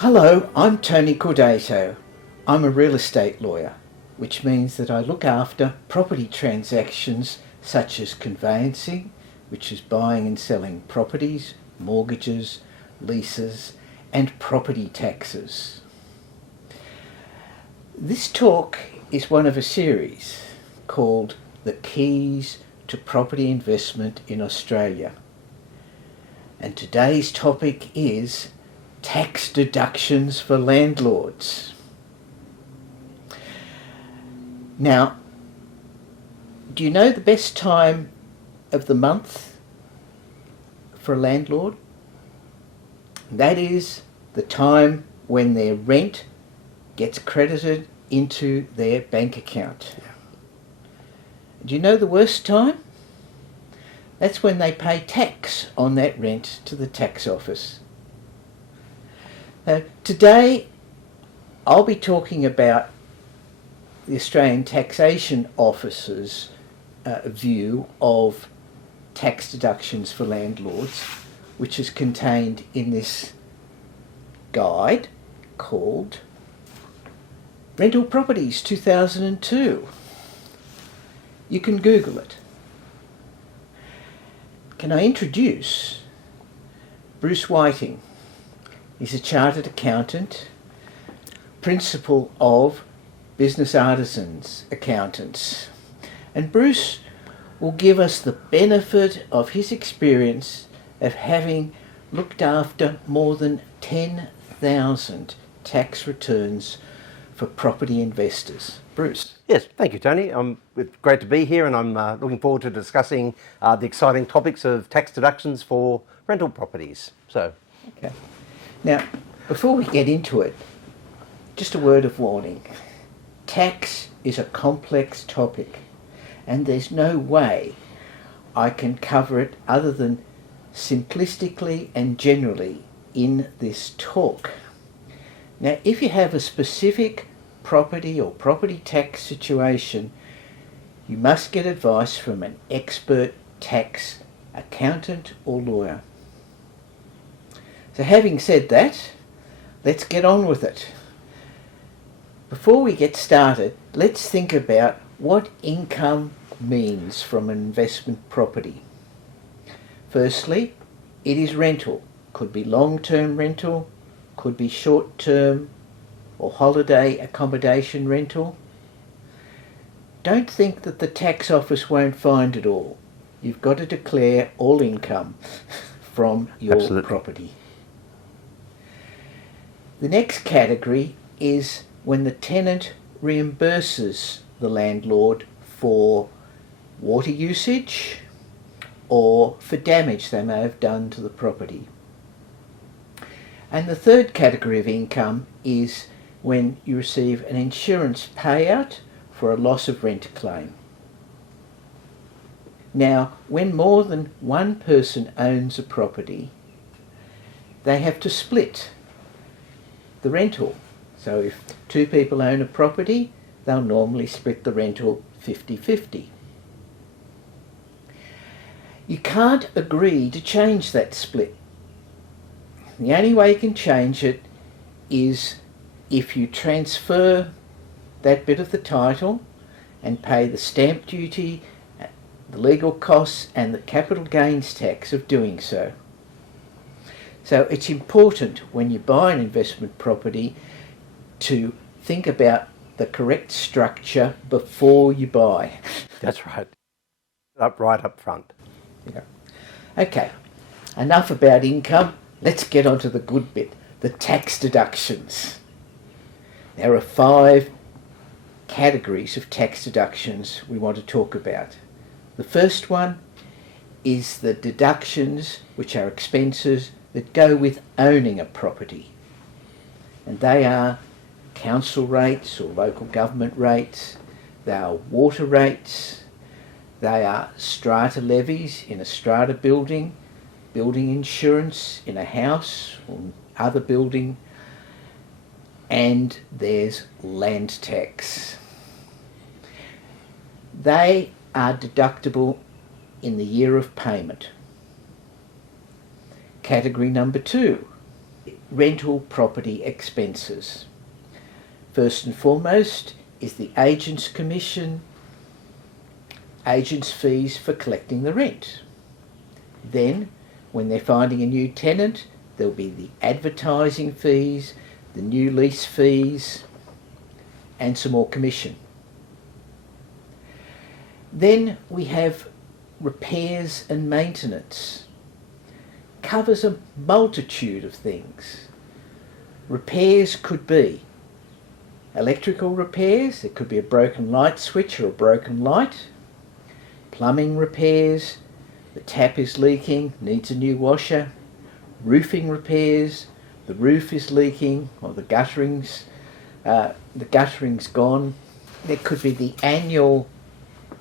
Hello, I'm Tony Cordato. I'm a real estate lawyer, which means that I look after property transactions such as conveyancing, which is buying and selling properties, mortgages, leases, and property taxes. This talk is one of a series called The Keys to Property Investment in Australia. And today's topic is tax deductions for landlords. Now, do you know the best time of the month for a landlord? That is the time when their rent gets credited into their bank account. Do you know the worst time? That's when they pay tax on that rent to the tax office. Today I'll be talking about the Australian Taxation Office's view of tax deductions for landlords, which is contained in this guide called Rental Properties 2002. You can Google it. Can I introduce Bruce Whiting? He's a chartered accountant, principal of Business Artisans Accountants. And Bruce will give us the benefit of his experience of having looked after more than 10,000 tax returns for property investors. Bruce. Yes, thank you, Tony. It's great to be here, and I'm looking forward to discussing the exciting topics of tax deductions for rental properties. Okay. Now, before we get into it, just a word of warning. Tax is a complex topic, and there's no way I can cover it other than simplistically and generally in this talk. Now, if you have a specific property or property tax situation, you must get advice from an expert tax accountant or lawyer. So having said that, let's get on with it. Before we get started, let's think about what income means from an investment property. Firstly, it is rental. Could be long-term rental, could be short-term or holiday accommodation rental. Don't think that the tax office won't find it all. You've got to declare all income from your property. The next category is when the tenant reimburses the landlord for water usage or for damage they may have done to the property. And the third category of income is when you receive an insurance payout for a loss of rent claim. Now, when more than one person owns a property, they have to split the rental. So if two people own a property, they'll normally split the rental 50-50. You can't agree to change that split. The only way you can change it is if you transfer that bit of the title and pay the stamp duty, the legal costs and the capital gains tax of doing so. So it's important when you buy an investment property to think about the correct structure before you buy. That's right. Right up front. Yeah. Okay, enough about income. Let's get on to the good bit, the tax deductions. There are 5 categories of tax deductions we want to talk about. The first one is the deductions, which are expenses that go with owning a property. And they are council rates or local government rates, they are water rates, they are strata levies in a strata building, building insurance in a house or other building, and there's land tax. They are deductible in the year of payment. Category number 2 rental property expenses. First and foremost is the agent's commission, agent's fees for collecting the rent. Then, when they're finding a new tenant, there'll be the advertising fees, the new lease fees, and some more commission. Then we have repairs and maintenance. Covers a multitude of things. Repairs could be electrical repairs, there could be a broken light switch or a broken light. Plumbing repairs, the tap is leaking, needs a new washer. Roofing repairs, the roof is leaking or the guttering's gone. There could be the annual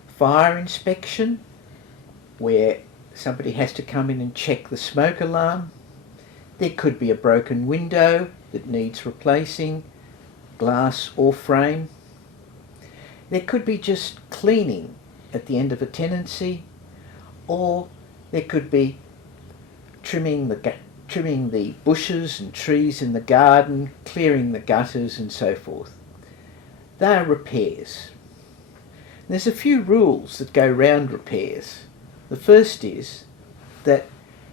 fire inspection where somebody has to come in and check the smoke alarm. There could be a broken window that needs replacing, glass or frame. There could be just cleaning at the end of a tenancy, or there could be trimming the bushes and trees in the garden, clearing the gutters and so forth. They are repairs. There's a few rules that go round repairs. The first is that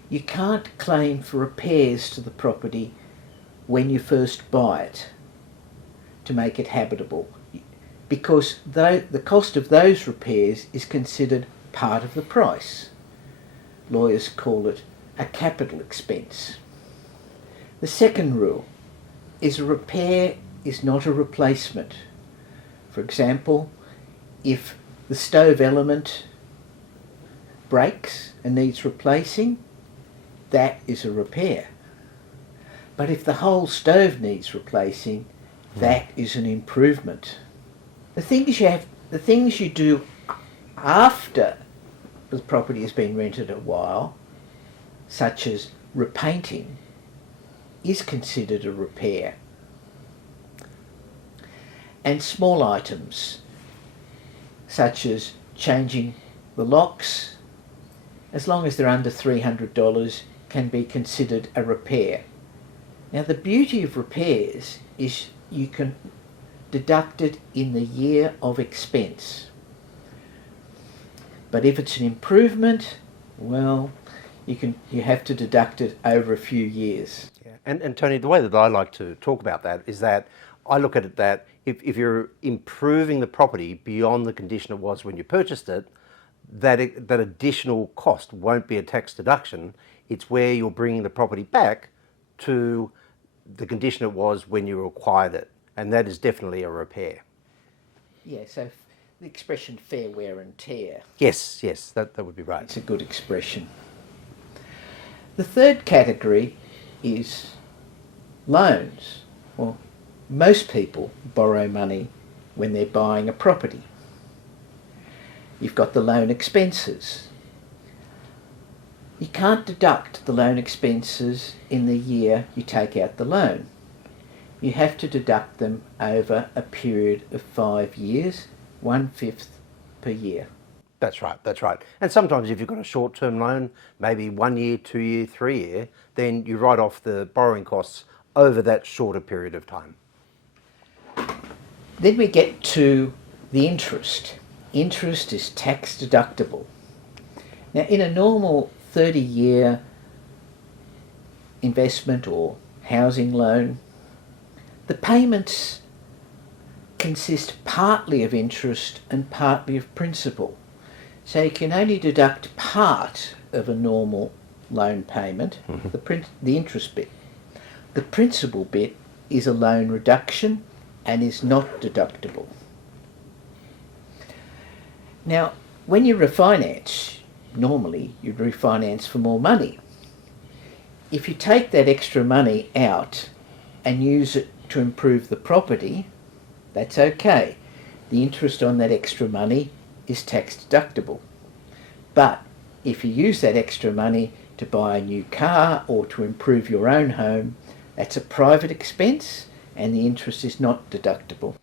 you can't claim for repairs to the property when you first buy it to make it habitable, because the cost of those repairs is considered part of the price. Lawyers call it a capital expense. The second rule is a repair is not a replacement. For example, if the stove element breaks and needs replacing, that is a repair. But if the whole stove needs replacing, that is an improvement. The things you do after the property has been rented a while, such as repainting, is considered a repair. And small items, such as changing the locks, as long as they're under $300, can be considered a repair. Now, the beauty of repairs is you can deduct it in the year of expense. But if it's an improvement, well, you have to deduct it over a few years. Yeah. And Tony, the way that I like to talk about that is that I look at it that if you're improving the property beyond the condition it was when you purchased it, that additional cost won't be a tax deduction. It's where you're bringing the property back to the condition it was when you acquired it, and that is definitely a repair. Yeah, so the expression fair wear and tear. Yes, that would be right. It's a good expression. The third category is loans. Well, most people borrow money when they're buying a property. You've got the loan expenses. You can't deduct the loan expenses in the year you take out the loan. You have to deduct them over a period of 5 years, 1/5 per year. That's right. And sometimes if you've got a short-term loan, maybe 1 year, 2 year, 3 year, then you write off the borrowing costs over that shorter period of time. Then we get to the interest. Interest is tax deductible. Now, in a normal 30-year investment or housing loan, the payments consist partly of interest and partly of principal. So you can only deduct part of a normal loan payment, the interest bit. The principal bit is a loan reduction and is not deductible. Now, when you refinance, normally you'd refinance for more money. If you take that extra money out and use it to improve the property, that's okay. The interest on that extra money is tax deductible. But if you use that extra money to buy a new car or to improve your own home, that's a private expense and the interest is not deductible.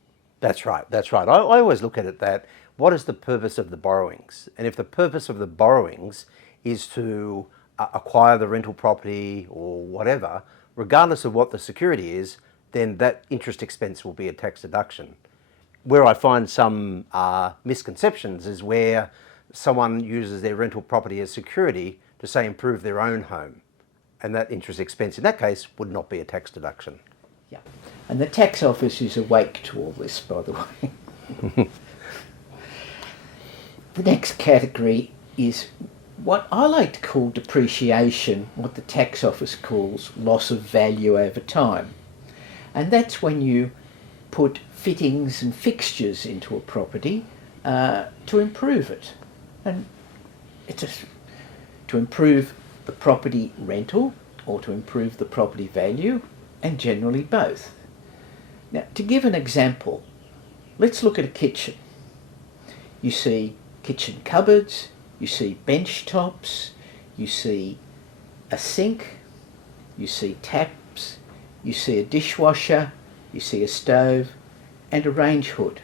That's right. I always look at it that what is the purpose of the borrowings? And if the purpose of the borrowings is to acquire the rental property or whatever, regardless of what the security is, then that interest expense will be a tax deduction. Where I find some misconceptions is where someone uses their rental property as security to, say, improve their own home. And that interest expense in that case would not be a tax deduction. Yeah. And the tax office is awake to all this, by the way. The next category is what I like to call depreciation, what the tax office calls loss of value over time. And that's when you put fittings and fixtures into a property to improve it. And to improve the property rental or to improve the property value, and generally both. Now, to give an example, let's look at a kitchen. You see kitchen cupboards, you see bench tops, you see a sink, you see taps, you see a dishwasher, you see a stove, and a range hood.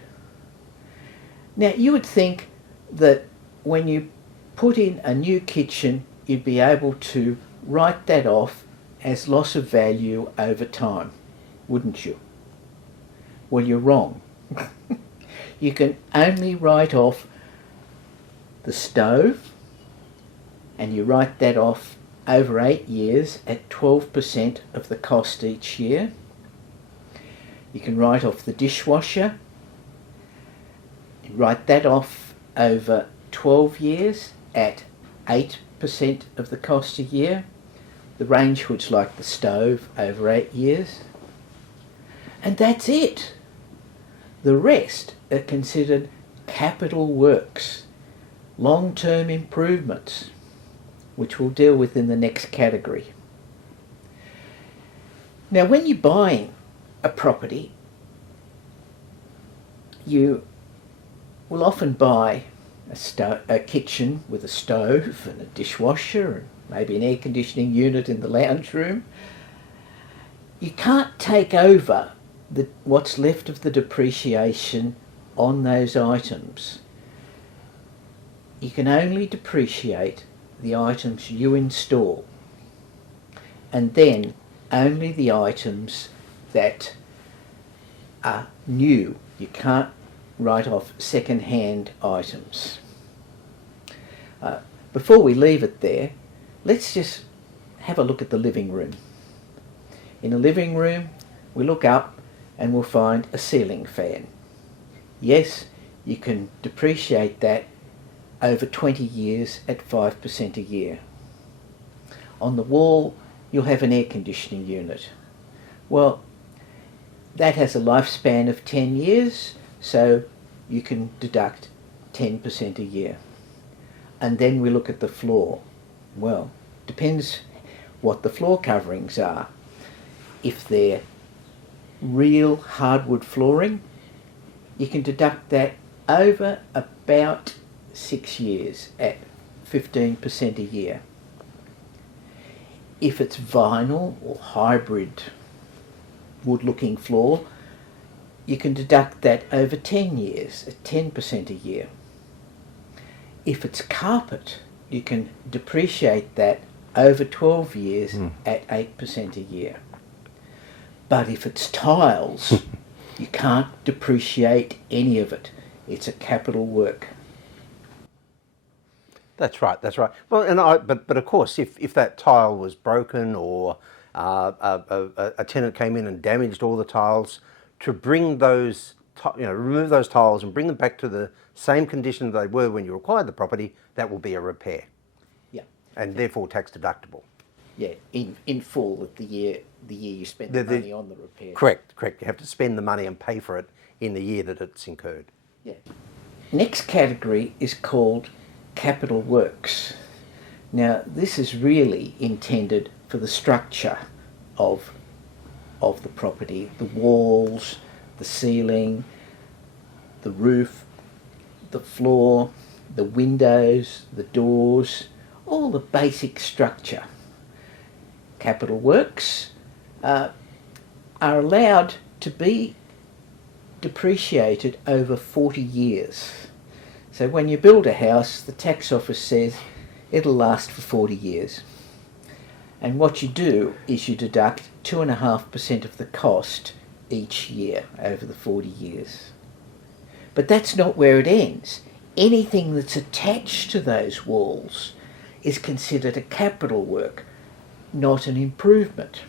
Now, you would think that when you put in a new kitchen, you'd be able to write that off as loss of value over time, wouldn't you? Well, you're wrong. You can only write off the stove, and you write that off over 8 years at 12% of the cost each year. You can write off the dishwasher, write that off over 12 years at 8% of the cost a year. The range hood's like the stove over 8 years. And that's it. The rest are considered capital works, long-term improvements, which we'll deal with in the next category. Now, when you're buying a property, you will often buy a kitchen with a stove and a dishwasher and maybe an air conditioning unit in the lounge room. You can't take over what's left of the depreciation on those items. You can only depreciate the items you install, and then only the items that are new. You can't write off second-hand items. Before we leave it there, let's just have a look at the living room. In a living room, we look up and we'll find a ceiling fan. Yes, you can depreciate that over 20 years at 5% a year. On the wall, you'll have an air conditioning unit. Well, that has a lifespan of 10 years, so you can deduct 10% a year. And then we look at the floor. Well, depends what the floor coverings are. If they're real hardwood flooring, you can deduct that over about 6 years at 15% a year. If it's vinyl or hybrid wood-looking floor, you can deduct that over 10 years at 10% a year. If it's carpet, you can depreciate that over 12 years at 8% a year. But if it's tiles, you can't depreciate any of it. It's a capital work. That's right. Well, but of course, if that tile was broken or a tenant came in and damaged all the tiles, to bring those, remove those tiles and bring them back to the same condition they were when you acquired the property, that will be a repair. Yeah. And therefore tax deductible. Yeah, in full at the year you spent the money on the repair. Correct. You have to spend the money and pay for it in the year that it's incurred. Yeah. Next category is called capital works. Now, this is really intended for the structure of the property, the walls, the ceiling, the roof, the floor, the windows, the doors, all the basic structure. Capital works are allowed to be depreciated over 40 years. So when you build a house, the tax office says it'll last for 40 years. And what you do is you deduct 2.5% of the cost each year over the 40 years. But that's not where it ends. Anything that's attached to those walls is considered a capital work, not an improvement.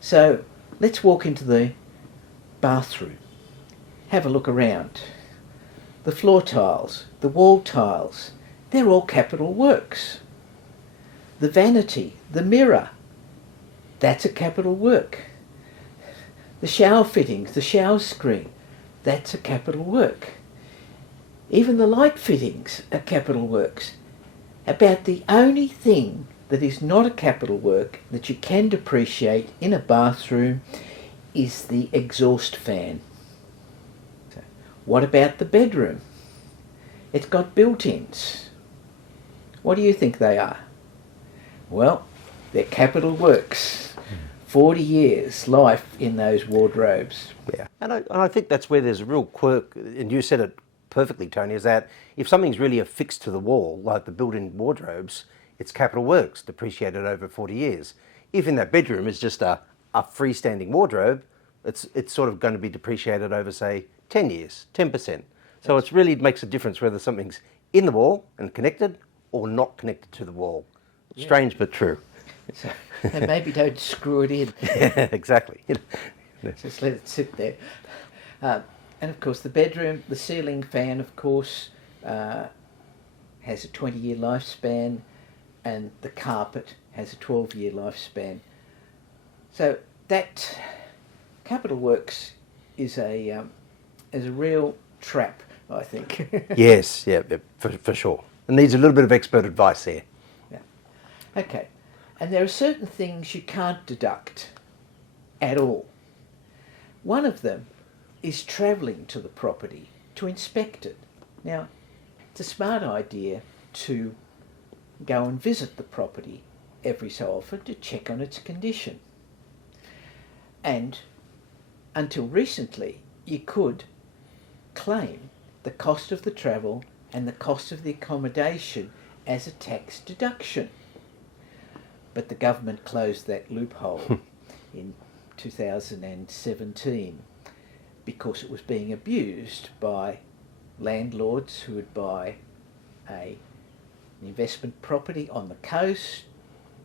So let's walk into the bathroom. Have a look around. The floor tiles, the wall tiles, they're all capital works. The vanity, the mirror, that's a capital work. The shower fittings, the shower screen, that's a capital work. Even the light fittings are capital works. About the only thing that is not a capital work that you can depreciate in a bathroom is the exhaust fan. So, what about the bedroom? It's got built-ins. What do you think they are? Well, they're capital works. 40 years life in those wardrobes. Yeah, and I think that's where there's a real quirk, and you said it perfectly, Tony, is that if something's really affixed to the wall, like the built-in wardrobes, it's capital works, depreciated over 40 years. If in that bedroom is just a freestanding wardrobe, it's sort of going to be depreciated over, say, 10 years, 10%. So it really makes a difference whether something's in the wall and connected or not connected to the wall. Strange but true. So, and maybe don't screw it in. Yeah, exactly. Just let it sit there. And of course the bedroom, the ceiling fan, of course, has a 20-year lifespan, and the carpet has a 12-year lifespan. So that capital works is a real trap, I think. Yes, yeah, for sure. It needs a little bit of expert advice there. Yeah. Okay. And there are certain things you can't deduct at all. One of them is travelling to the property to inspect it. Now, it's a smart idea to go and visit the property every so often to check on its condition. And until recently, you could claim the cost of the travel and the cost of the accommodation as a tax deduction. But the government closed that loophole in 2017 because it was being abused by landlords who would buy an investment property on the coast,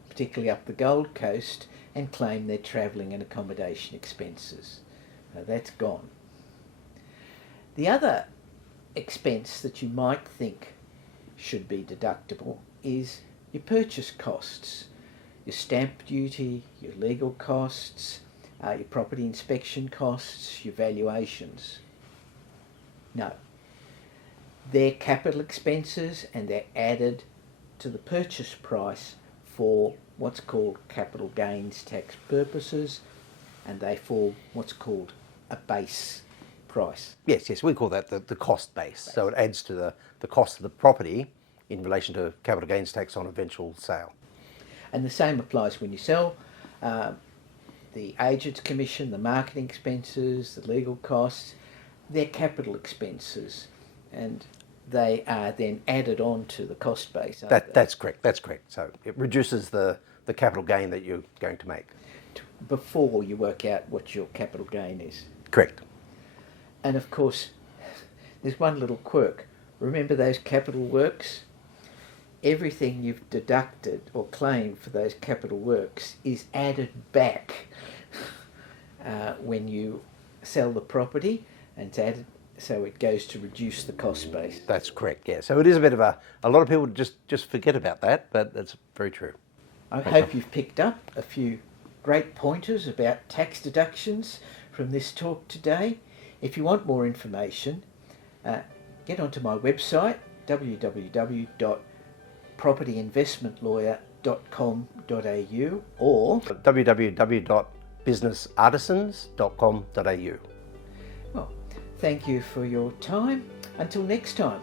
particularly up the Gold Coast, and claim their travelling and accommodation expenses. Now that's gone. The other expense that you might think should be deductible is your purchase costs. Your stamp duty, your legal costs, your property inspection costs, your valuations. No. They're capital expenses and they're added to the purchase price for what's called capital gains tax purposes, and they form what's called a base price. Yes, we call that the cost base. So it adds to the cost of the property in relation to capital gains tax on eventual sale. And the same applies when you sell. The agent's commission, the marketing expenses, the legal costs, they're capital expenses, and they are then added on to the cost base. That's correct. So it reduces the capital gain that you're going to make. Before you work out what your capital gain is. Correct. And of course, there's one little quirk. Remember those capital works? Everything you've deducted or claimed for those capital works is added back when you sell the property, and it's added, so it goes to reduce the cost base. That's correct, yeah. So it is a bit of a lot of people just forget about that, but that's very true. I hope you've picked up a few great pointers about tax deductions from this talk today. If you want more information, get onto my website, www.propertyinvestmentlawyer.com.au or www.businessartisans.com.au. Well, thank you for your time. Until next time.